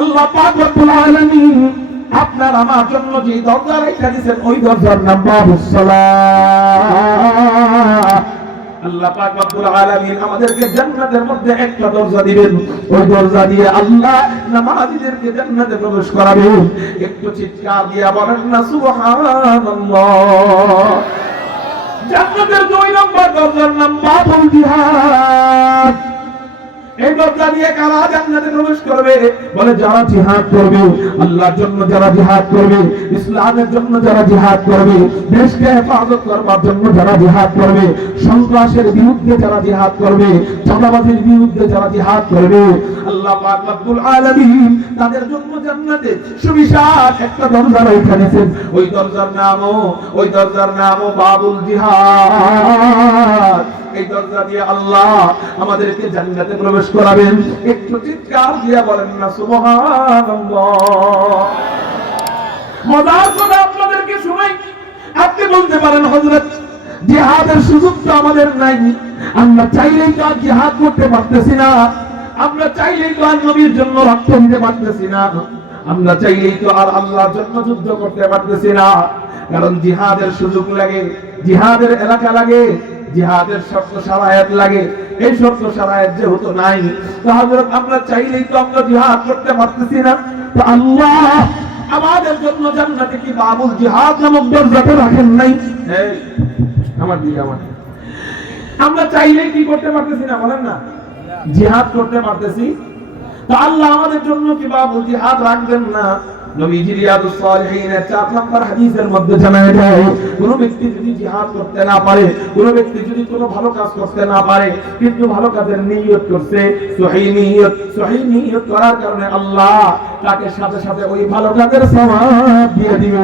আল্লাহ পাক রব্বুল আলামিন আপনার আমার জন্য যে দরজা রেখে দিয়েছেন ওই দরজার নাম বাবুস সালাহ। আল্লাহ পাক রব্বুল আলামিন আমাদেরকে জান্নাতের মধ্যে একটা দরজা দিবেন, ওই দরজা দিয়ে আল্লাহ নামাজীদেরকে জান্নাতে প্রবেশ করাবেন। একটু চিৎকার দিয়ে বলেন না সুবহানাল্লাহ। জান্নাতের 2 নম্বর দরজার নাম বাবুল জিহাদ। এই দরজা দিয়ে কারা জান্নাতে প্রবেশ করবে? বলে যারা জিহাদ করবে, আল্লাহর জন্য যারা জিহাদ করবে, ইসলামের জন্য যারা জিহাদ করবে, দেশকে হেফাজত করবার জন্য যারা জিহাদ করবে, সন্ত্রাসের বিরুদ্ধে যারা জিহাদ করবে, চাঁদাবাজির বিরুদ্ধে যারা জিহাদ করবে, আল্লাহ পাক রব্বুল আলামিন তাদের জন্য জান্নাতে সুবিশাল একটা দরজা রেখে দিয়েছেন। ওই দরজার নামও বাবুল জিহাদ। এই দরজা দিয়ে আল্লাহ আমাদেরকে জান্নাতে প্রবেশ করাবেন। একটু চিৎকার দিয়ে বলেন না সুবহানাল্লাহ। মজার কথা আপনাদেরকে শুনাই। আপনি বলতে পারেন হযরত জিহাদের সুযোগ তো আমাদের নাই, আমরা চাইলেই তো আর জিহাদ করতে পারতেছি না, আমরা চাইলেই তো আর নবীর জন্য রক্ত দিতে পারতেছি না, আমরা চাইলেই তো আর আল্লাহর জন্য যুদ্ধ করতে পারতেছি না। কারণ জিহাদের সুযোগ লাগে, জিহাদের এলাকা লাগে, জিহাদের শর্ত শারায়াত লাগে। এই শর্ত শারায়াত যেহেতু নাই, তাহলে আমরা চাইলেই তো আমরা জিহাদ করতে পারতেছি না। তো আল্লাহ আমাদের জন্য জান্নাতে কি বাবুল জিহাদ নামক দরজাটা রাখেন নাই? আমরা চাইলেই কি করতে পারতেছি না? বলেন না, জিহাদ করতে পারতেছি। তো আল্লাহ আমাদের জন্য কি বাবুল জিহাদ রাখবেন না? নবীজি রিয়াদুস সালিহিনের 4 নম্বর হাদিসের মধ্যে জানায় দেয়, কোন ব্যক্তি যদি জিহাদ করতে না পারে, কোন ব্যক্তি যদি কোনো ভালো কাজ করতে না পারে, কিন্তু ভালো কাজের নিয়ত করছে, সহিহ নিয়ত করার কারণে আল্লাহ তাকে সাথে সাথে ওই ভালো কাজের সওয়াব দিয়ে দিবে।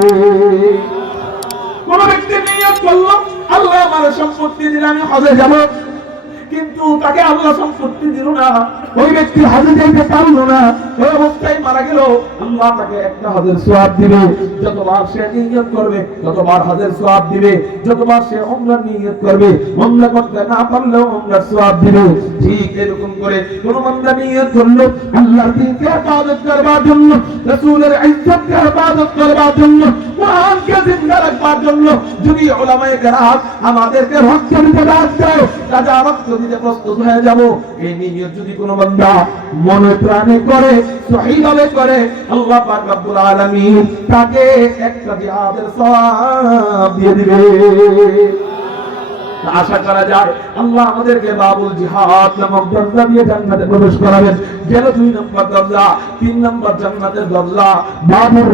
কোন ব্যক্তি নিয়ত করলো আল্লাহ আমার সম্পত্তি দিলে আমি হজে যাব, কিন্তু তাকে আল্লাহ সম্পত্তি দিল না, ওই ব্যক্তি হজে যেতে পারলো না, ওই অবস্থায় মারা গেল, আল্লাহ তাকে একটা হজের সওয়াব দিবে। যতবার সে নিয়ত করবে ততবার হজের সওয়াব দিবে, যতবার সে উমরার নিয়ত করবে, উমরা করতে না পারলেও উমরার সওয়াব দিবে। ঠিক এরকম করে কোন বান্দা নিয়ত করলো আল্লাহর দ্বীনকে ইবাদত করবার জন্য, রাসূলের ইজ্জতকে ইবাদত করবার জন্য, কোরআনকে জিন্দা রাখবার জন্য, যদি উলামায়ে কেরাম আমাদেরকে রক্ত দিতে ডাক দেয়, রাজা রক্ত দিতে প্রস্তুত হয়ে যাব, এই নিয়ত যদি কোনো বান্দা মনে প্রাণে করে, সহিভাবে করে, আল্লাহ পাক রব্বুল আলামিন তাকে একটা জিহাদের সওয়াব দিয়ে দিবে। আশা করা যায় আল্লাহ আমাদেরকে বাবুল জিহাদ নামক দরজা দিয়ে জান্নাতে প্রবেশ করাবেন। গেল 2 নম্বর দরজা। 3 নম্বর জান্নাতের দরজা বাবুর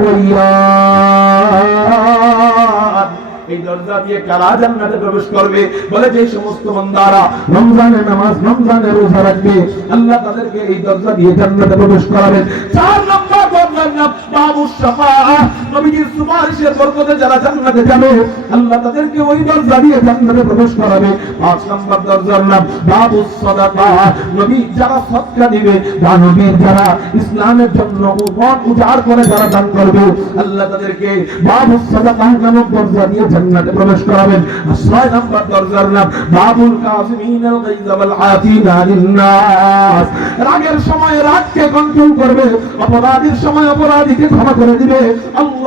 রায়্যান। এই দরজা দিয়ে কারা জান্নাতে প্রবেশ করবে? বলে যে সমস্ত বান্দারা রমজানের নামাজ, রমজানের রোজা রাখবে, আল্লাহ তাদেরকে এই দরজা দিয়ে জান্নাতে প্রবেশ করাবেন। 4 নম্বর দরজার নাম বাবুস শাফাআহ। নবীজির সুপারিশের বরকতে যারা জান্নাতে যাবে, আল্লাহ তাদেরকে ওই দরজা দিয়ে জান্নাতে প্রবেশ করাবে। 5 নম্বর দরজার নাম বাবুস সাদাকাহ। নবী যারা সদকা দিবে, দানবীর যারা ইসলামের জন্য মন উজাড় করে যারা দান করবে, আল্লাহ তাদেরকে বাবুস সাদাকাহ নামক দরজা দিয়ে জান্নাতে প্রবেশ করাবেন। 6 নম্বর দরজার নাম বাবুল কাযিমিনাল গায়য ওয়াল আফিনা আনিন নাস। রাগের সময় রাগকে কন্ট্রোল করবে, অপরাধীর সময় অপরাধীকে ক্ষমা করে দিবে, আল্লাহ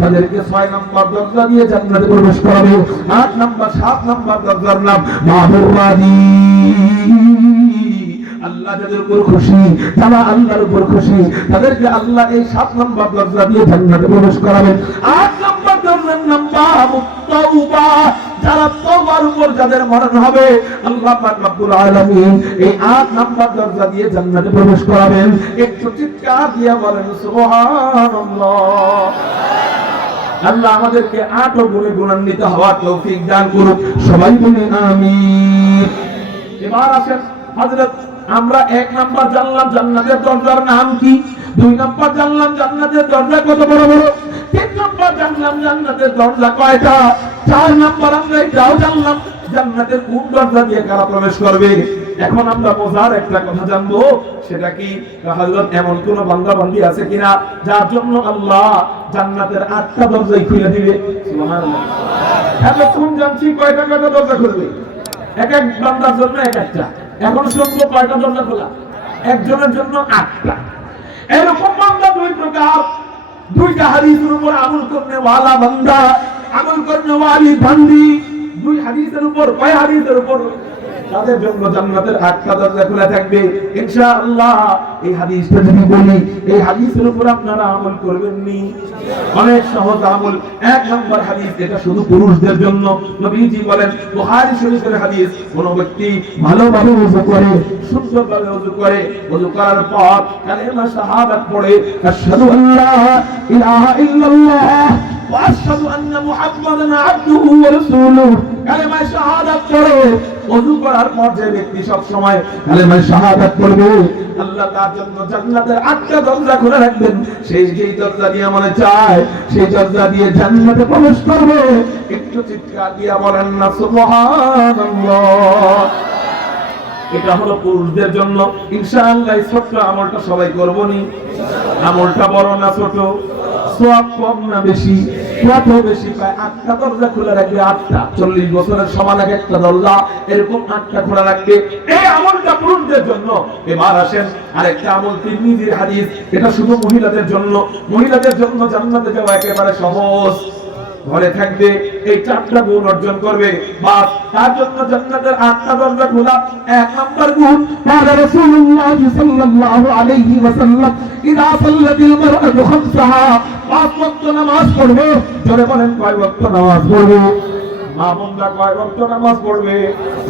তাদেরকে 6 নম্বর দরজা দিয়ে জান্নাতে প্রবেশ করাবে। 8 নম্বর 7 নম্বর দরজার নাম বাবুর রাদি। আল্লাহ যাদের উপর খুশি, যারা আল্লাহর উপর খুশি, তাদেরকে আল্লাহ এই 7 নম্বর দরজা দিয়ে জান্নাতে প্রবেশ করাবেন। 8 নম্বর দরজার নাম বাবুত তাওবা। যারা তওবার উপর যাদের মরণ হবে, আল্লাহ পাক রব্বুল আলামিন এই 8 নম্বর দরজা দিয়ে জান্নাতে প্রবেশ করাবেন। একটু চিৎকার দিয়ে বলেন সুবহানাল্লাহ। আল্লাহ আমাদেরকে 8 গুণে গুণান্বিত হওয়ার তৌফিক দান করুন। সবাই বলি আমিন। এবার আসেন হযরত আমরা 1 নাম্বার জানলাম জান্নাতের দরজার নাম কি, 2 নাম্বার জানলাম জান্নাতের দরজা কত বড় বড়, 3 নাম্বার জানলাম জান্নাতের দরজা কয়টা, 4 নাম্বার আমরা এটাও জানলাম জান্নাতের কোন দরজা দিয়ে কারা প্রবেশ করবে। এখন আমরা মজার একটা কথা জানবো, সেটা কি হযরত এমন কোন বান্দা বান্দি আছে কিনা যার জন্য আল্লাহ জান্নাতের 8টা দরজাই খুলে দিবে? সুবহানাল্লাহ। এতক্ষণ জানছি কয়টা কয়টা দরজা খুলবে, এক এক বান্দার জন্য এক একটা। এখন শুনবো কয়টা দরজা খোলা? একজনের জন্য 8টা। প্রকার, দুইটা হাদিসের উপর আমল করনে ওয়ালা বান্দা, আমল করনে ওয়ালি বান্দি। দুই হাদিসের উপর, কয় হাদিসের উপর? তাদের জন্য জান্নাতের 8টা দরজা খোলা থাকবে ইনশাআল্লাহ। এই হাদিসটা যদি বলি, এই হাদিসের উপর আপনারা আমল করবেন নি? অনেক সহজ আমল। 1 নম্বর হাদিস, এটা শুধু পুরুষদের জন্য। নবীজি বলেন, বুখারী শরীফের হাদিস, কোন ব্যক্তি ভালোভাবে ওযু করে, সুন্দরভাবে ওযু করে, ওযু করার পর কালেমা শাহাদাত পড়ে, আশহাদু আল্লা ইলাহা ইল্লাল্লাহ ওয়া আশহাদু আন্না মুহাম্মাদান আবদুহু ওয়া রাসূলুহু, কালেমা শাহাদাত পড়ে ওযু করার পর যে ব্যক্তি সব সময় কালেমা শাহাদাত পড়বে, আল্লাহ তার জন্য জান্নাতের 8টা দরজা খোলা রাখবেন। সেই যেই দরজা দিয়ে মনে চায় সেই দরজা দিয়ে জান্নাতে প্রবেশ করবে। একটু চিৎকার দিয়ে বলেন না সুবহানাল্লাহ। এটা হলো পুরুষদের জন্য। ইনশাআল্লাহ এই ছোট্ট আমলটা সবাই করব নি? আমলটা বড় না ছোট? সওয়াব কম না বেশি? কত বেশি পায়? 8টা দরজা খোলা রাখবে। 8টা 40 বছরের সমান একটা দরজা, এরকম 8টা খোলা রাখবে। এই আমলটা পুরুষদের জন্য। এবার আসেন আরেকটা আমল, তিরমিজির হাদিস, এটা শুধু মহিলাদের জন্য। মহিলাদের জন্য জান্নাতে যাওয়া একেবারে সহজ। ঘরে থাকবে, এই 4টা গুণ অর্জন করবে, বাস তার জন্য জান্নাতের 8টা দরজা খোলা। 1 নম্বর গুণ, قال رسول الله صلى الله عليه وسلم اذا صلت المرأة خمسها, 5 ওয়াক্ত নামাজ পড়বে। জোরে বলেন, কয় ওয়াক্ত নামাজ পড়বে? মা বোনরা কয় ওয়াক্ত নামাজ পড়বে?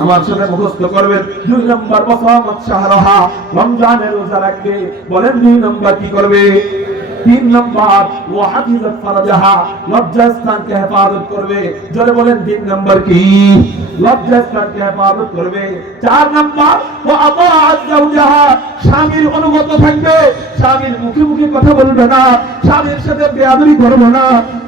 আমার সাথে মুখস্থ করবেন। 2 নম্বর, ওয়াসামাত শাহরাহা, রমজানের রোজা রাখবে। বলেন 2 নম্বর কি করবে? 3 নম্বর, ওয়া হাফিজাত ফারাজাহা, লজ্জাস্থানকে হেফাজত করবে। জোরে বলেন 3 নম্বর কি? লজ্জাস্থানকে হেফাজত করবে। 4 নম্বর, ওয়া আতাআত যাওজাহা, স্বামীর অনুগত থাকবে। স্বামীর মুখে মুখে কথা বলবে না, স্বামীর সাথে বেয়াদবি করবে না।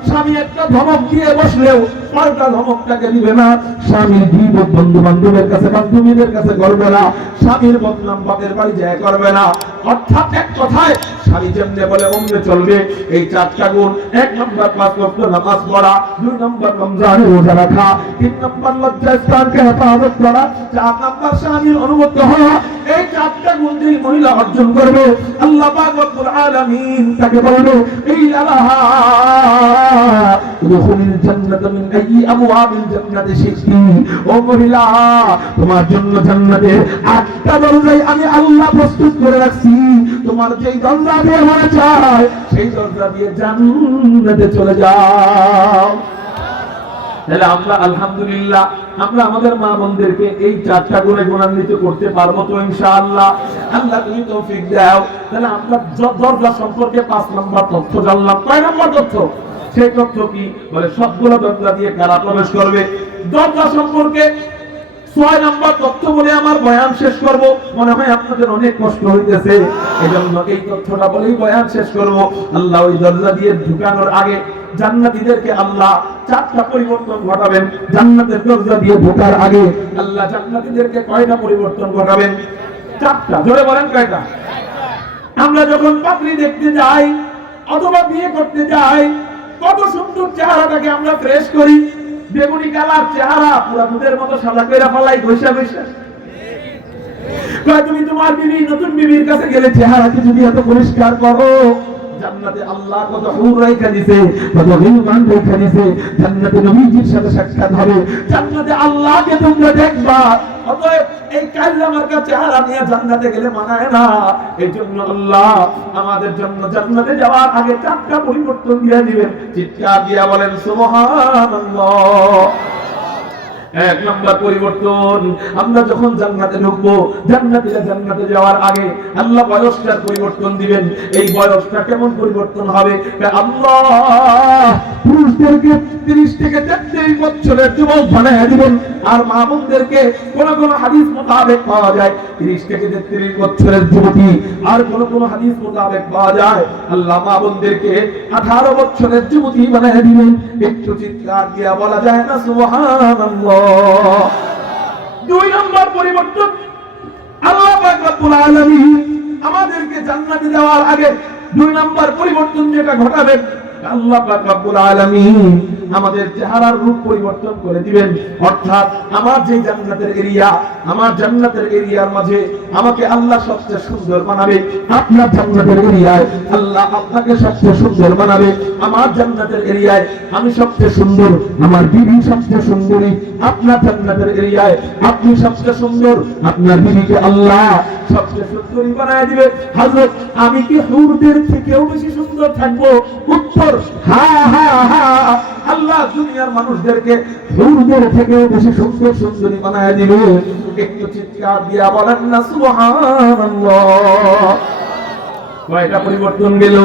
স্বামী একটা ধমক দিয়ে বসলেও পাল্টা ধমকটাকে দিবে না। স্বামীর গীবত বন্ধু বান্ধবের কাছে, বান্ধবীদের কাছে করবে না। স্বামীর বদনাম বাপের বাড়ি যায় করবে না। অর্থাৎ এক কথায় স্বামী যেমনে বলে অমনে চলবে। এই 4টা গুণ। 1 নম্বর 5 ওয়াক্ত নামাজ পড়া, 2 নম্বর রমজানের রোজা রাখা, 3 নম্বর লজ্জাস্থানকে হেফাজত করা, 4 নম্বর স্বামীর অনুগত হওয়া। এই 4টা গুণ যেই মহিলা অর্জন করবে, আল্লাহ পাক রব্বুল আলামিন তাকে বলবে, এই আলাহা উদখুলিল জান্নাতা মিন আইয়ি আবওয়াবিল জান্নাতি শি'তি। ও মহিলা, তোমার জন্য জান্নাতের 8টা দরজাই আমি আল্লাহ প্রস্তুত করে রাখছি। তোমার যেই দরজা দিয়ে মনে চায় সেই দরজা দিয়ে জান্নাতে চলে যাও। তাহলে আমরা আলহামদুলিল্লাহ, আমরা আমাদের মা বোনদেরকে এই 4টা গুণে গুণান্বিত করতে পারবো তো ইনশাআল্লাহ? আল্লাহ তুমি তৌফিক দাও। তাহলে আমরা দরজা সম্পর্কে 5 নম্বর তথ্য জানলাম। কয় নম্বর তথ্য? সেই তথ্য কি? বলে সবগুলো দরজা দিয়ে কারা প্রবেশ করবে। দরজা সম্পর্কে 6 নম্বর তথ্য বলে আমার বয়ান শেষ করব। মনে হয় আপনাদের অনেক কষ্ট হইতেছে, এজন্য এই তথ্যটা বলেই বয়ান শেষ করব। আল্লাহ ওই দরজা দিয়ে ঢুকানোর আগে জান্নাতীদেরকে আল্লাহ 4টা পরিবর্তন ঘটাবেন। জান্নাতের দরজা দিয়ে ঢোকার আগে আল্লাহ জান্নাতীদেরকে কয়টা পরিবর্তন ঘটাবেন? 4টা। জোরে বলেন কয়টা? আমরা যখন পাত্রী দেখতে যাই অথবা বিয়ে করতে যাই, কত সুন্দর চেহারাটাকে আমরা ফ্রেশ করি। বেগুনি কালার চেহারা পুরা দুধের মতো সাদা কইরা ফেলাই ঘষা ঘষা। তুমি তোমার বিবি, নতুন বিবির কাছে গেলে চেহারাকে যদি এত পরিষ্কার করো, জান্নাতে আল্লাহ কত হুর রাইখা দিয়েছে, কত গিলমান রাইখা দিয়েছে। জান্নাতে নবীজির সাথে সাক্ষাৎ হবে, জান্নাতে আল্লাহকে তোমরা দেখবা। অতএব এই কাল্লামার কাছে চেহারা নিয়ে জান্নাতে গেলে মানায় না। এইজন্য আল্লাহ আমাদের জন্য জান্নাতে যাওয়ার আগে 4টা পরিবর্তন দিয়ে দিবেন। চিৎকার দিয়া বলেন সুবহানাল্লাহ। 1 নম্বর পরিবর্তন, আমরা যখন জান্নাতে ঢুকবো, জান্নাতীরা জান্নাতে যাওয়ার আগে আল্লাহ বয়সটার পরিবর্তন দিবেন। এই বয়সটা কেমন পরিবর্তন হবে? আল্লাহ পুরুষদেরকে 30 থেকে 33 বছরের যুবক বানায় দিবেন। আর মা বোনদেরকে কোন কোন হাদিস মোতাবেক পাওয়া যায় 30 থেকে 33 বছরের যুবতী, আর কোন কোন হাদিস মোতাবেক পাওয়া যায় আল্লাহ মা বোনদেরকে 18 বছরের যুবতী বানায় দিবেন। একটু চিৎকার দিয়া বলা যায় না সুবহানাল্লাহ। 2 নম্বর পরিবর্তন, আল্লাহ পাক রব্বুল আলামিন আমাদেরকে জান্নাতে যাওয়ার আগে 2 নম্বর পরিবর্তন যেটা ঘটাবেন, আল্লাহ পাক রব্বুল আলামিন আমাদের চেহারার রূপ পরিবর্তন করে দিবেন। অর্থাৎ আমার যে জান্নাতের এরিয়া, আমার জান্নাতের এরিয়ার মাঝে আমাকে আল্লাহ সবচেয়ে সুন্দর বানাবে। আপনার জান্নাতের এরিয়ায় আল্লাহ আপনাকে সবচেয়ে সুন্দর বানাবে। আমার জান্নাতের এরিয়ায় আমি সবচেয়ে সুন্দর, আমার বিবি সবচেয়ে সুন্দরী। আপনার জান্নাতের এরিয়ায় আপনি সবচেয়ে সুন্দর, আপনার বিবিকে আল্লাহ সবচেয়ে সুন্দরী বানায় দিবে। হযরত আমি কি হুরদের থেকেও বেশি সুন্দর থাকবো? উত্তর হ্যাঁ হ্যাঁ হ্যাঁ, আল্লাহ দুনিয়ার মানুষদেরকে হুরদের থেকেও বেশি সুন্দর সুন্দরী বানায় দিবে। একটু চিৎকার দিয়া বলেন না সুবহানাল্লাহ। কয়টা পরিবর্তন গেল?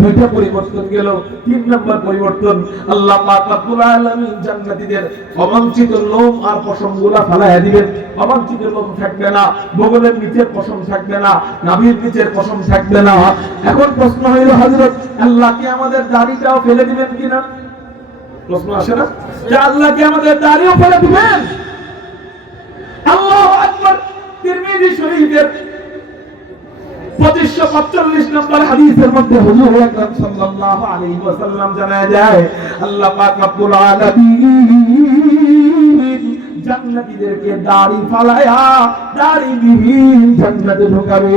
দুইটা পরিবর্তন গেল। 3 নম্বর পরিবর্তন, আল্লাহ পাক রব্বুল আলামিন জান্নাতীদের অবাঞ্ছিত লোম আর পশমগুলা ফালাইয়া দিবেন। অবাঞ্ছিত লোম থাকবে না, বগলের নিচের পশম থাকবে না, নাভির নিচের পশম থাকবে না। এখন প্রশ্ন হইল, হযরত আল্লাহ কি আমাদের দাড়িটাও ফেলে দিবেন কিনা? প্রশ্ন আসে না যে আল্লাহ কি আমাদের দাড়িও ফেলে দিবেন? আল্লাহু আকবার। তিরমিজি শরীফের 2545 নম্বর হাদিসের মধ্যে হুজুর আকরাম সাল্লাল্লাহু আলাইহি ওয়াসাল্লাম জানায় যায়, আল্লাহ পাক রব্বুল আলামিন জান্নাতীদেরকে দাড়ি ফালায়া দাড়িবিহীন জান্নাতে ঢোকাবে।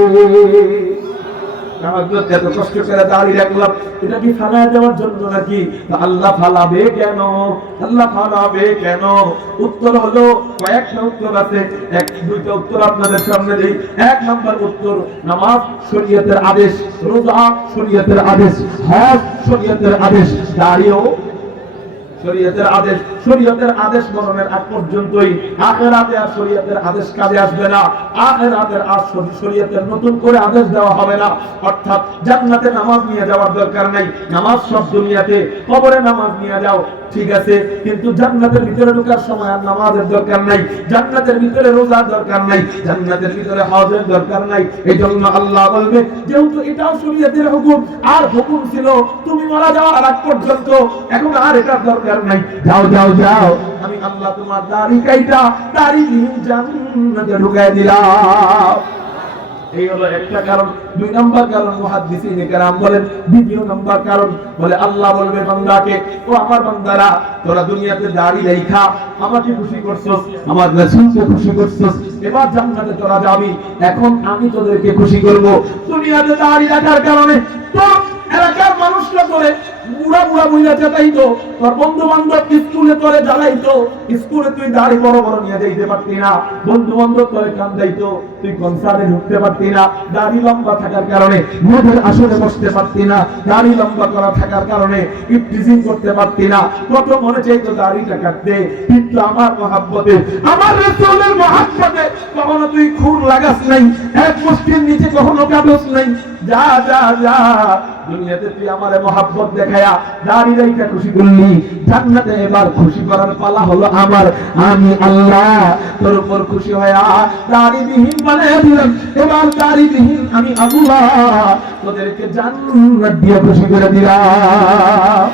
এত কষ্ট করে দাড়ি রাখলাম, এটা কি ফালায়া দেওয়ার জন্য নাকি? আল্লাহ ফালাবে কেন? আল্লাহ ফালাবে কেন? উত্তর হলো, কয়েকটা উত্তর আছে, দুইটা উত্তর আপনাদের সামনে দেই। 1 নম্বর উত্তর, নামাজ শরীয়তের আদেশ, রোজা শরীয়তের আদেশ, হজ শরীয়তের আদেশ, দাড়িও শরীয়তের আদেশ। শরীয়তের আদেশ মরণের আগ পর্যন্তই। আখিরাতে আর শরীয়তের আদেশ কাজে আসবে না। আখিরাতের আর শরীয়তের নতুন করে আদেশ দেওয়া হবে না। অর্থাৎ জান্নাতে নামাজ নিয়ে যাওয়ার দরকার নাই। নামাজ সব দুনিয়াতে, কবরে নামাজ নিয়ে যাও, ঠিক আছে, কিন্তু জান্নাতের ভিতরে ঢোকার সময় আর নামাজের দরকার নাই, জান্নাতের ভিতরে রোজার দরকার নাই, জান্নাতের ভিতরে হজের দরকার নাই। এইজন্য আল্লাহ বলবে, যেহেতু এটাও শরীয়তের হুকুম, আর হুকুম ছিল তুমি মারা যাওয়ার আগ পর্যন্ত, এখন আর এটার দরকার নাই। যাও যাও যাও, আমি আল্লাহ তোমার দাড়ি কাইটা দাড়িহীন জান্নাতে ঢুকায় দিলাম। এই হলো একটা কারণ। 2 নম্বর কারণ মুহাদ্দিসিনে কেরাম বলেন, দ্বিতীয় নম্বর কারণ বলে, আল্লাহ বলবে বান্দাকে, ও আমার বান্দারা, তোরা দুনিয়াতে দাড়ি রাইখা আমাকে খুশি করছস, আমার রাসূলকে খুশি করছস, এবার জান্নাতে তোরা যাবি। এখন আমি তোদেরকে খুশি করব। দুনিয়াতে দাড়ি রাখার কারণে তোর এলাকার মানুষরা করে বুড়া বুড়া বুঝা যেতাইতো, তোর বন্ধু বান্ধব স্কুলে তোরে জ্বালাইতো, স্কুলে তুই দাড়ি বড় বড় নিয়ে যাইতে পারতি না, বন্ধু বান্ধব তোরে কান্দাইতো, তুই কনসার্টে ঢুকতে পারতি না, দাড়ি লম্বা থাকার কারণে মদের আসরে বসতে পারতি না, দাড়ি লম্বা করা থাকার কারণে ইফতিজিং করতে পারতি না। কত মনে চাইতো দাড়িটা কাটতে, কিন্তু আমার মহাব্বতে, আমার রাসূলের মহাব্বতে কখনো তুই খুর লাগাস নাই, এক মুষ্টির নিচে কখনো কাটস নাই। যা যা যা, দুনিয়াতে তুই আমারে মহাব্বত দেখায়া দাড়ি রাইখা খুশি করলি, জান্নাতে এবার খুশি করার পালা হলো আমার। আমি আল্লাহ তোর উপর খুশি হয়া দাড়িবিহীন বানায় দিলাম। এবার দাড়িবিহীন আমি আল্লাহ তোদেরকে জান্নাত দিয়ে খুশি করে দিলাম।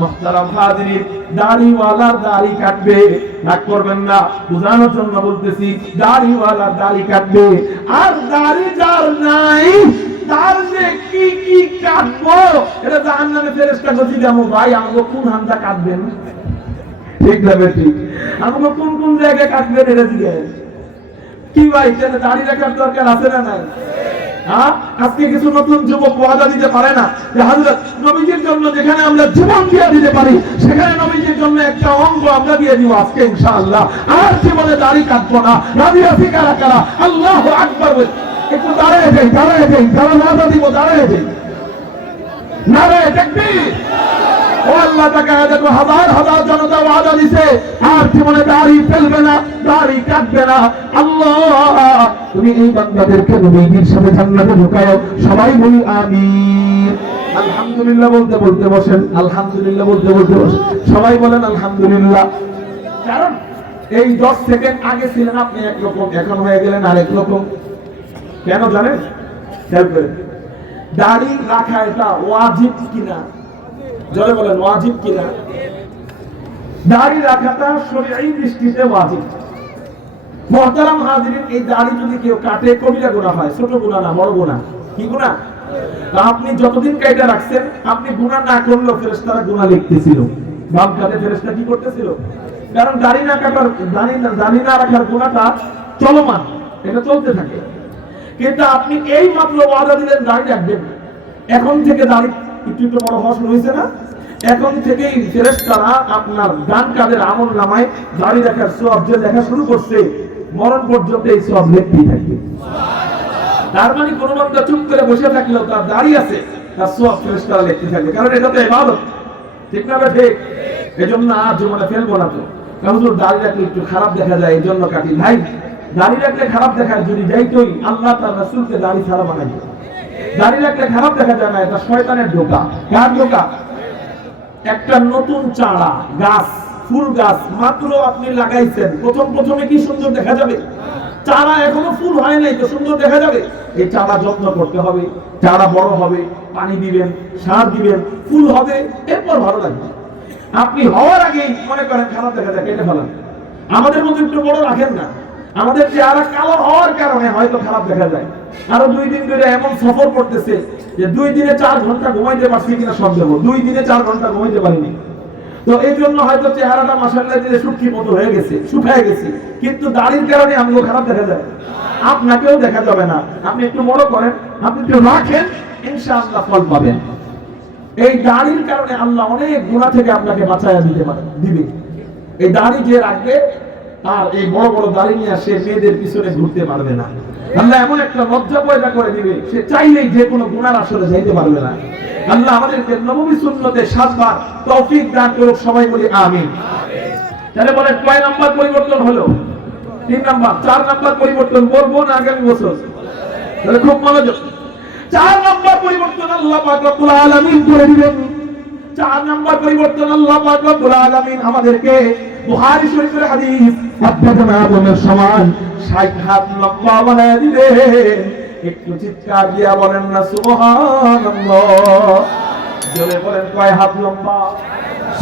মুহতারাম হাজিরিন, দাড়িওয়ালার দাড়ি কাটবে, রাগ করবেন না, বোঝানোর জন্য বলতেছি, দাড়িওয়ালার দাড়ি কাটবে। আর দাড়ি যার নাই, তার যে কি কি কাটবো, এটা জাহান্নামে ফেরেশতা গজি দেবো। ভাই আমাকে কোন হামটা কাটবেন? ঠিক না বেঠিক? আমাকে কোন কোন জায়গায় কাটবেন এটা জিজ্ঞেস কি ভাই, তাহলে দাড়ি রাখার দরকার আছে না নাই? আজকে কিছু নতুন যুবক ওয়াদা দিতে পারে না যে হযরত নবীজির জন্য যেখানে আমরা জীবন দিয়ে দিতে পারি, সেখানে নবীজির জন্য একটা অঙ্গ আমরা দিয়ে দিব আজকে ইনশাআল্লাহ। আর জীবনে দাড়ি কাটবো না। রাজি আছি কারা কারা? আল্লাহু আকবার। একটু দাঁড়ায় যাই, দাঁড়ায় যাই, যারা ওয়াদা দিব দাঁড়ায় যাই, নারায়ে তাকবীর। ও আল্লাহ, তাকায় দেখো, হাজার হাজার জনতা ওয়াদা দিছে আর জীবনে দাড়ি ফেলবে না, দাড়ি কাটবে না। আল্লাহ, তুমি এই বান্দাদেরকে নবীজির সাথে জান্নাতে ঢুকাও। সবাই বলি আমিন। আলহামদুলিল্লাহ বলতে বলতে বসেন, আলহামদুলিল্লাহ বলতে বলতে বসেন, সবাই বলেন আলহামদুলিল্লাহ। কারণ এই 10 সেকেন্ড আগে ছিলেন আপনি একরকম, এখন হয়ে গেলেন আরেক রকম। কেন জানেন? খেয়াল করেন, দাড়ি রাখা এটা ওয়াজিব কিনা? জোরে বলেন, ওয়াজিব কিনা? দাড়ি রাখাটা শরীয়ী দৃষ্টিতে ওয়াজিব। মুহতারাম হাজিরিন, এই দাড়ি যদি কেউ কাটে কবিরা গুনাহ হয়, ছোট গুনাহ না, বড় গুনাহ। কি গুনাহ? আপনি যতদিন কাইটা রাখছেন, আপনি গুনাহ না করলেও ফেরেশতারা গুনাহ লিখতেছিল। বাম কাঁধে ফেরেশতা কি করতেছিল? কারণ দাড়ি না কাটার দাড়ি না রাখার গুনাহটা চলমান, এটা চলতে থাকে। কিন্তু আপনি এই মাত্র ওয়াদা দিলেন দাড়ি রাখবেন, এখন থেকে দাড়ি একটু একটু বড় হওয়া শুরু হয়েছে না? এখন থেকেই ফেরেশতারা আপনার ডান কাঁধের আমল নামায় দাড়ি রাখার সওয়াব যে লেখা শুরু করছে, মরণ পর্যন্ত এই সওয়াব লিখতেই থাকবে। তার মানে কোন বান্দা চুপ করে বসে থাকলেও তার দাড়ি আছে, তার সওয়াব ফেরেশতারা লিখতে থাকবে, কারণ এটা তো ইবাদত, ঠিক না ভাই? ঠিক। এজন্য আর জীবনে ফেলবো না তো, কারণ দাড়ি রাখলে একটু খারাপ দেখা যায়, এই জন্য কাটি। ভাই দাড়ি রাখলে খারাপ দেখায় যদি যাইতোই আল্লাহ তার রাসূলকে দাড়ি ছাড়া বানাইতো। দাড়ি রাখলে খারাপ দেখা যায় না, এটা শয়তানের ধোঁকা। কার ধোঁকা? একটা নতুন চারা গাছ, ফুল গাছ মাত্র আপনি লাগাইছেন, প্রথমে কি সুন্দর দেখা যাবে? চারা এখনো ফুল হয় নাই তো সুন্দর দেখা যাবে? এই চারা যত্ন করতে হবে, চারা বড় হবে, পানি দিবেন, সার দিবেন, ফুল হবে, এরপর ভালো লাগবে। আপনি হওয়ার আগেই মনে করেন খারাপ দেখা যায়, কেটে ফেলান। আমাদের মধ্যে একটু বড় রাখেন না, আমাদের চেহারা কালো হওয়ার কারণে হয়তো খারাপ দেখা যায়। আরো 2 দিন ধরে এমন সফর করতেছে যে 2 দিনে 4 ঘন্টা ঘুমাইতে পারছি কিনা সন্দেহ, 2 দিনে 4 ঘন্টা ঘুমাইতে পারিনি। তো এই জন্য হয়তো চেহারাটা মাশাআল্লাহ দিলে শুকিয়ে মতো হয়ে গেছে, শুকায় গেছে, কিন্তু দাড়ির কারণে আমগো খারাপ দেখা যায়। আপনাকেও দেখা যাবে না। আপনি একটু বড় করেন, আপনি একটু রাখেন, ইনশাআল্লাহ ফল পাবেন। এই দাড়ির কারণে আল্লাহ অনেক গুনাহ থেকে আপনাকে বাঁচায়া দিবে। এই দাড়ি যে রাখবে আর এই বড় বড় দাড়ি নিয়ে সে মেয়েদের পিছনে ঘুরতে পারবে না। আল্লাহ এমন একটা লজ্জা পয়দা করে দিবে, সে চাইলেই যে কোনো গুনার আসলে যাইতে পারবে না। আল্লাহ আমাদেরকে নববী সুন্নতে 7 বার তৌফিক দান করুক, সবাই বলি আমিন। তাহলে বলেন কয় নাম্বার পরিবর্তন হলো? 3 নাম্বার। 4 নাম্বার পরিবর্তন বলবো না আগামী বছর? তাহলে খুব মনোযোগ। 4 নাম্বার পরিবর্তন আল্লাহ পাক রব্বুল আলামিন করে দিবেন। 4 নাম্বার পরিবর্তন আল্লাহ পাক রব্বুল আলামিন আমাদেরকে বুখারী শরীফের হাদিস আব্বাজান আদমের সমান 60 হাত লম্বা বানায় দিবেন। একটু চিৎকার দিয়া বলেন না সুবহানাল্লাহ। জোরে বলেন কয় হাত লম্বা?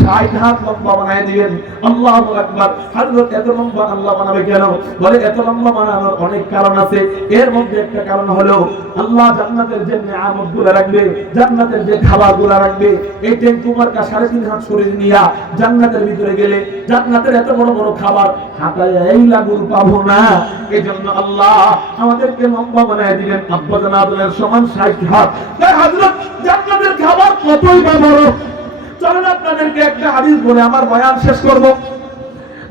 60 হাত লম্বা বানায় দিবেন। আল্লাহু আকবার। হযরত এত লম্বা আল্লাহ বানাবে কেন? বলে এত লম্বা বানানোর অনেক কারণ আছে। এর মধ্যে একটা কারণ হলো আল্লাহ জান্নাতের যে নিয়ামতগুলো রাখবে, জান্নাতের যে খাবারগুলো রাখবে, এই তোমার কা 3.5 হাত শরীর নিয়া জান্নাতের ভিতরে গেলে জান্নাতের এত বড় বড় খাবার হাতায় এই লাগুর পাবো না। এজন্য আল্লাহ আমাদেরকে লম্বা বানায় দিবেন আব্বাজান আদমের সমান 60 হাত। তাই হযরত জান্নাতের খাবার কতই বা বড়। চলেন আপনাদেরকে একটা হাদিস বলে আমার বয়ান শেষ করব।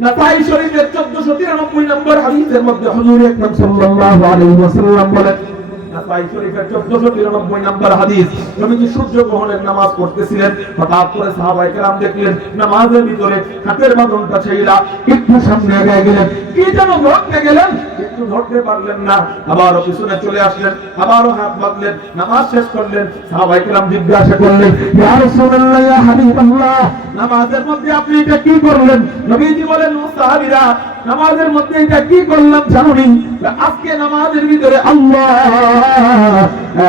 নাসাই শরীফের 1493 নম্বর হাদিসের মধ্যে হুজুর আকরাম সাল্লাল্লাহু আলাইহি ওয়াসাল্লাম বলেন, নাসাই শরীফের 1493 নম্বর হাদিস, নবীজি সূর্য গ্রহণের নামাজ পড়তেছিলেন, হঠাৎ করে সাহাবায়ে কেরাম দেখলেন নামাজের ভিতরে হাতের বাঁধনটা ছেড়া একটু সামনে এগিয়ে গেলেন, কি যেন ধরতে গেলেন, কিন্তু ধরতে পারলেন না, আবারও পিছনে চলে আসলেন, আবারও হাত বাঁধলেন, নামাজ শেষ করলেন। সাহাবায়ে কেরাম জিজ্ঞাসা করলেন, ইয়া রাসূলুল্লাহ, ইয়া হাবিবাল্লাহ, নামাজের মধ্যে আপনি এটা কি করলেন? নবীজি বলেন, ও সাহাবীরা, নামাজের মধ্যে এটা কি করলাম জানুনি? আজকে নামাজের ভিতরে আল্লাহ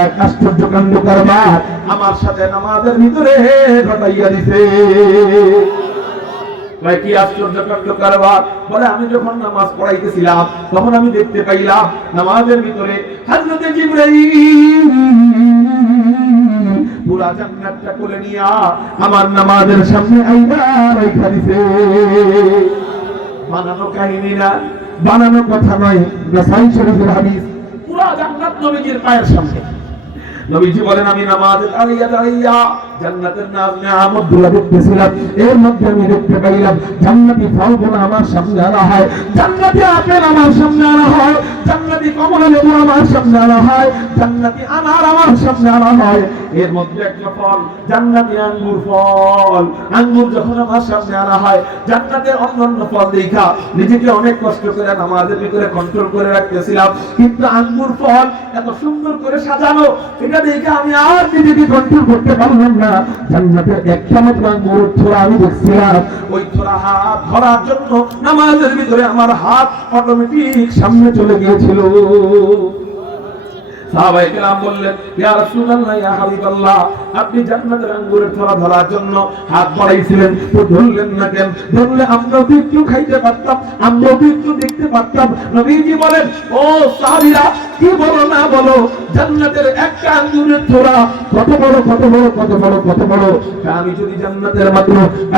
এক আশ্চর্য কাণ্ড কারবার আমার সাথে নামাজের ভিতরে ঘটাইয়া দিছে। ভাই কি আশ্চর্য কাণ্ড কারবার? বলে আমি যখন নামাজ পড়াইতেছিলাম তখন আমি দেখতে পাইলাম নামাজের ভিতরে হযরত জিবরাইল পুরা জান্নাতটা কোলে নিয়া আমার নামাজের সামনে আইনা রাইখা দিছে। বানানো কাহিনী না, বানানো কথা নয়, নাসাই শরীফের হাদিস। পুরা জান্নাত নবীজির পায়ের সামনে। নবীজি বলেন, আমি নামাজে দাঁড়িয়ে জান্নাতের নিয়ামতগুলো দেখতেছিলাম, এর মধ্যে আমি দেখতে পাইলাম জান্নাতি ফলগুলো আমার সামনে আনা হয়, জান্নাতি আপেল আমার সামনে আনা হয়, জান্নাতি কমলা লেবু আমার সামনে আনা হয়, জান্নাতি আনার আমার সামনে আনা হয়। এর মধ্যে একটা ফল জান্নাতি আঙ্গুর ফল, আঙ্গুর যখন আমার সামনে আনা হয়, জান্নাতের অন্যান্য ফল দেখা নিজেকে অনেক কষ্ট করে নামাজের ভিতরে কন্ট্রোল করে রাখতেছিলাম, কিন্তু আঙ্গুর ফল এত সুন্দর করে সাজানো, এটা দেখে আমি আর নিজেকে কন্ট্রোল করতে পারলাম না। জান্নাতের একটা মাত্র আঙ্গুর ছোড়া আমি দেখছিলাম, ওই ছোড়া হাত ধরার জন্য নামাজের ভিতরে আমার হাত অটোমেটিক সামনে চলে গিয়েছিল। সাহাবায়ে কেরাম বললেন, ইয়া রাসূলুল্লাহ, ইয়া হাবিবাল্লাহ, আপনি জান্নাতের আঙ্গুরের থোড়া ধরার জন্য হাত বাড়াইছিলেন, তো ধরলেন না কেন? ধরলে আমরাও একটু খাইতে পারতাম, আমরাও একটু দেখতে পারতাম। নবীজি বলেন, ও সাহাবীরা, কি বলো না বলো, জান্নাতের একটা আঙ্গুরের থোড়া কত বড় কত বড় কত বড় কত বড়। আমি যদি জান্নাতের মাত্র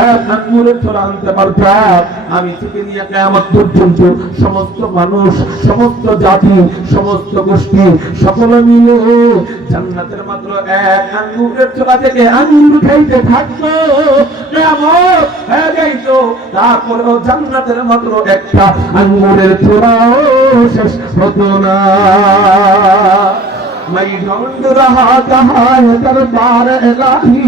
এক আঙ্গুরের থোড়া আনতে পারতাম, আমি থেকে নিয়ে কিয়ামত পর্যন্ত সমস্ত মানুষ, সমস্ত জাতি, সমস্ত গোষ্ঠী সকলে মিলে জান্নাতের মাত্র এক আঙ্গুরের থোড়া থেকে আঙ্গুর খাইতে থাকতো, কিয়ামত হয়ে যাইতো। তারপরেও জান্নাতের মাত্র একটা আঙ্গুরের থোড়াও শেষ হতো না। मैं ढूंढ रहा कहाँ है दरबार इलाही,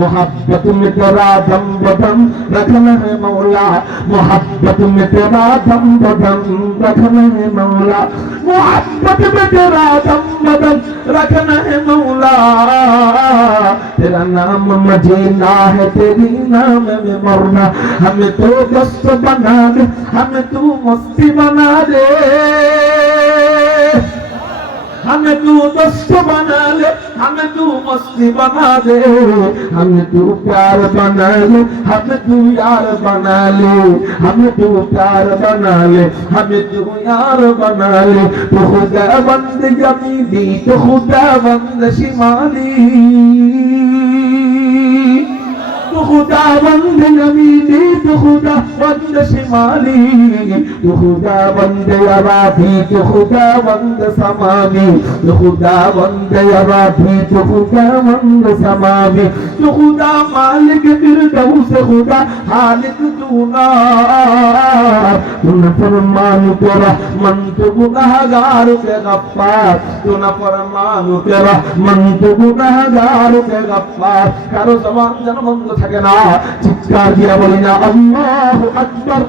मोहब्बत में तेरा दम बदम रखना है मौला, मोहब्बत में तेरा दम बदम रखना है मौला, मोहब्बत में तेरा दम बदम रखना है मौला, तेरा नाम मुझे ना है तेरी नाम में मरना, हमें तो दोस्त बना दे, हमें तू मस्ती बना दे, हमें तू दोस्त बना ले, हमें तू मस्ती बना दे, हमें तू प्यार बना ले, हमें तू यार बना ले, हमें तू प्यार बना ले, हमें तू यार बना ले, तो खुदा बंद जमीदी तो खुदा बंद शिमाली, तो खुदा बंद जमीदी तो खुदा बंद शिमाली, तो खुदा बंद अराधी तो खुदा बंद समानी, तो खुदा बंद अराधी तो खुदा बंद समानी, तो खुदा मालिक फिरदौस खुदा खालिक तू ना, तू न फरमान तेरा मन तो गुनहगार के गफ्फार, तू न फरमान तेरा मन तो गुनहगार के गफ्फार। कारो जबान যেন বন্ধ থাকে না, চিৎকার দিয়ে বলি না আল্লাহু আকবার।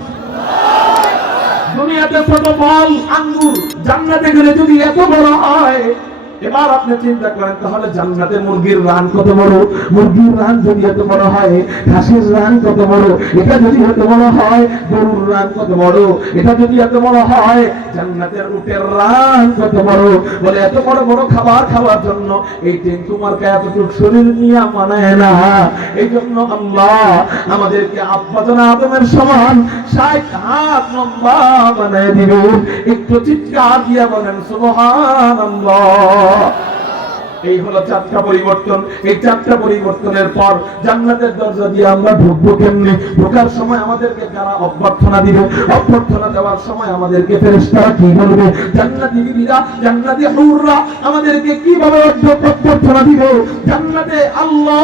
দুনিয়াতে ছোট ফল আঙ্গুর, জান্নাতে গেলে যদি এত বড় হয়, এবার আপনি চিন্তা করেন তাহলে জান্নাতে মুরগির রান কত বড়, মুরগির রান যদি এত বড় হয়, খাসির রান কত বড়, এটা যদি এত বড় হয়, গরুর রান কত বড়, এটা যদি এত বড় হয়, জান্নাতের উটের রান কত বড়। বলে এত বড় বড় খাবার খাওয়ার জন্য এই দিন তোমার এতটুকু শরীর নিয়ে মানায় না, এই জন্য আল্লাহ আমাদেরকে আব্বাজান আদমের সমান 60 হাত লম্বা বানায় দিবেন। একটু চিৎকার দিয়ে বলেন সুবহানাল্লাহ। এই হলো চারটা পরিবর্তন। এই চারটা পরিবর্তনের পর জান্নাতের দরজা দিয়ে আমরা ঢুকবো কেমনে? ঢোকার সময় আমাদেরকে কারা অভ্যর্থনা দিবে? অভ্যর্থনা দেওয়ার সময় আমাদেরকে ফেরেশতারা কি বলবে? জান্নাতি বিবিরা, জান্নাতি হুররা আমাদেরকে কিভাবে অভ্যর্থনা দিবে? জান্নাতে আল্লাহ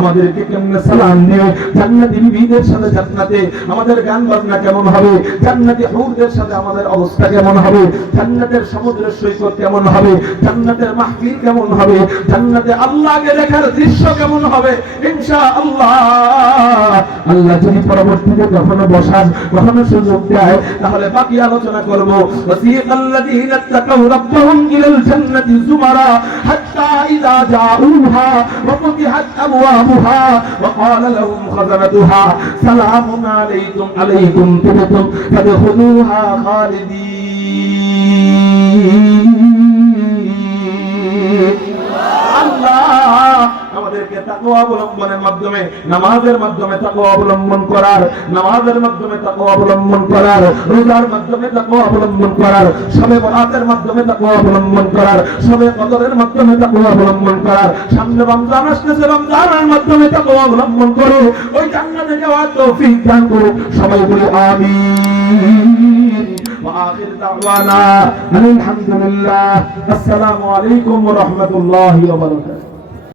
আমাদেরকে কেমনে সালাম দিবে? জান্নাতি বিবিদের সাথে জান্নাতে আমাদের গান বাজনা কেমন হবে? জান্নাতি হুরদের সাথে আমাদের অবস্থা কেমন হবে? জান্নাতের সমুদ্রের সৈকত কেমন হবে? জান্নাতের মাহফিল কেমন হবে? জান্নাতে আল্লাহকে দেখার দৃশ্য কেমন হবে? ইনশাআল্লাহ আল্লাহ যদি পরবর্তীতে কখনো বসার কখনো সুযোগ দেয় তাহলে বাকি আলোচনা করব। ওয়াসিকাল্লাযীনা তাকাউ রাব্বাহুম ইলাল জান্নাতি যুমারা হাত্তা ইযা জাউহা ওয়া ফুতিহাত আবওয়াবুহা ওয়া ক্বালা লাহুম খাযানাতুহা সালামুন আলাইকুম আলাইকুম তিবতুম ফাদখুলুহা খালিদিন। আল্লাহ আমাদেরকে তাকওয়া অবলম্বনের মাধ্যমে, নামাজের মাধ্যমে তাকওয়া অবলম্বন করার, নামাজের মাধ্যমে তাকওয়া অবলম্বন করার, রোজার মাধ্যমে তাকওয়া অবলম্বন করার, শবে বরাতের মাধ্যমে তাকওয়া অবলম্বন করার, শবে কদরের মাধ্যমে তাকওয়া অবলম্বন করার, সামনে রমজান আসতেছে, রমজানের মাধ্যমে তাকওয়া অবলম্বন করে ওই জান্নাতে যাওয়ার তৌফিক দান করুন। সবাই বলি আমিন। وآخر دعوانا الحمد لله. السلام عليكم ورحمة الله وبركاته.